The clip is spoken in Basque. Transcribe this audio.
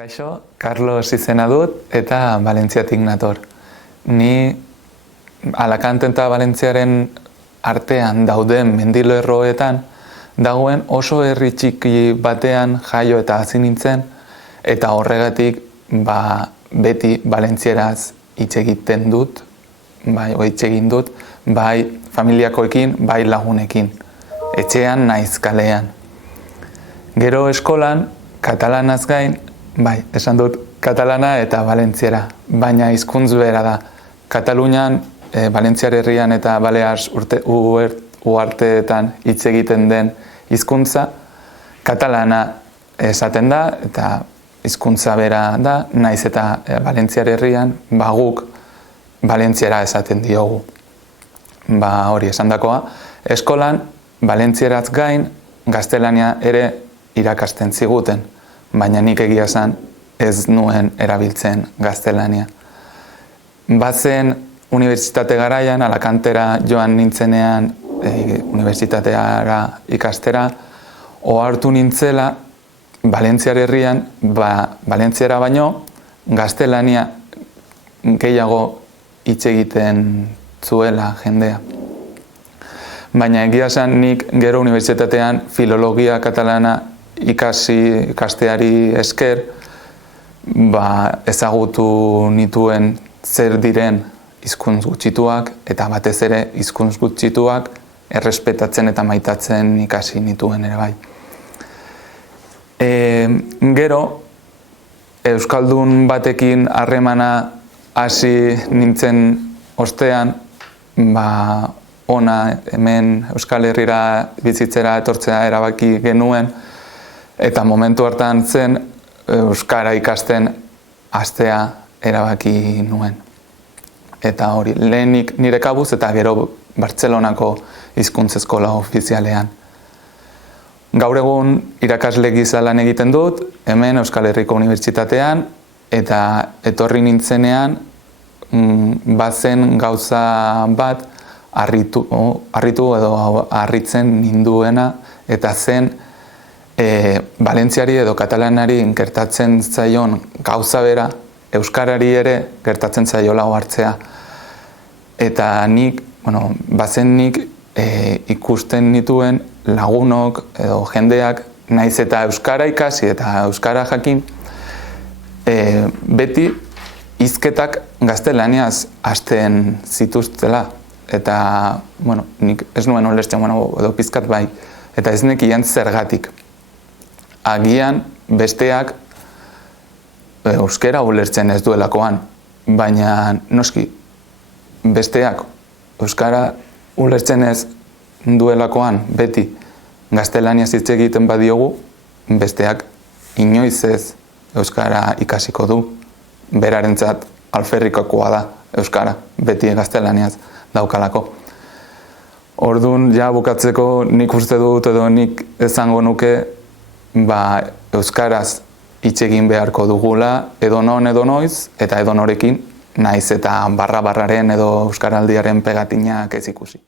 Kaixo, Carlos izena dut eta Valentziatik nator. Ni Alakanten eta Valentziaren artean dauden mendilerroetan dagoen oso herri txiki batean jaio eta hazi nintzen, eta horregatik beti valentzieraz hitz egiten dut, hitz egin dut, bai familiakoekin, bai lagunekin, etxean naiz kalean. Gero eskolan, katalanaz gain, esan dut katalana eta valentziera, baina hizkuntz bera da. Katalunian, Valentziar herrian eta Balears uharteetan hitz egiten den hizkuntza, katalana esaten da eta hizkuntza bera da, naiz eta Valentziar herrian guk valentziera esaten diogu. Hori esandakoa, eskolan valentzieraz gain gaztelania ere irakasten ziguten, baina nik egia esan ez nuen erabiltzen gaztelania. Bazen unibertsitate garaian, Alakantera joan nintzenean unibertsitateara ikastera, ohartu nintzela Valentziar herrian, valentziera baino, gaztelania gehiago hitz egiten zuela jendea. Baina egia esan nik gero unibertsitatean filologia katalana ikasteari esker, ezagutu nituen zer diren hizkuntz gutxituak, eta batez ere hizkuntz gutxituak errespetatzen eta maitatzen ikasi nituen ere bai. Gero, euskaldun batekin harremana hasi nintzen ostean, ona hemen Euskal Herrira bizitzera etortzea erabaki genuen, eta momentu hartan zen euskara ikasten hastea erabaki nuen. Eta hori, lehenik nire kabuz eta gero Bartzelonako hizkuntz eskola ofizialean. Gaur egun irakasle gisa lan egiten dut, hemen Euskal Herriko Unibertsitatean, eta etorri nintzenean bazen gauza bat harritu edo harritzen ninduena, eta zen valentziari edo katalanari gertatzen zaion gauza bera, euskarari ere gertatzen zaiola hartzea. Eta bazen nik ikusten nituen lagunok edo jendeak, naiz eta euskara ikasi eta euskara jakin, beti hizketak gaztelaniaz hasten zituztela. Eta, nik ez nuen ulertzen, edo pizkat bai, eta ez nekien zergatik. Agian besteak euskera ulertzen ez duelakoan, baina noski besteak euskara ulertzen ez duelakoan beti gaztelaniaz hitz egiten badiogu, besteak inoiz ez euskara ikasiko du. Berarentzat alferrikakoa da euskara, beti gaztelaniaz daukalako. Orduan, bukatzeko nik uste dut edo nik esango nuke euskaraz hitz egin beharko dugula edonon edo noiz, eta edonorekin, naiz eta barra-barraren edo euskaraldiaren pegatinak ez ikusi.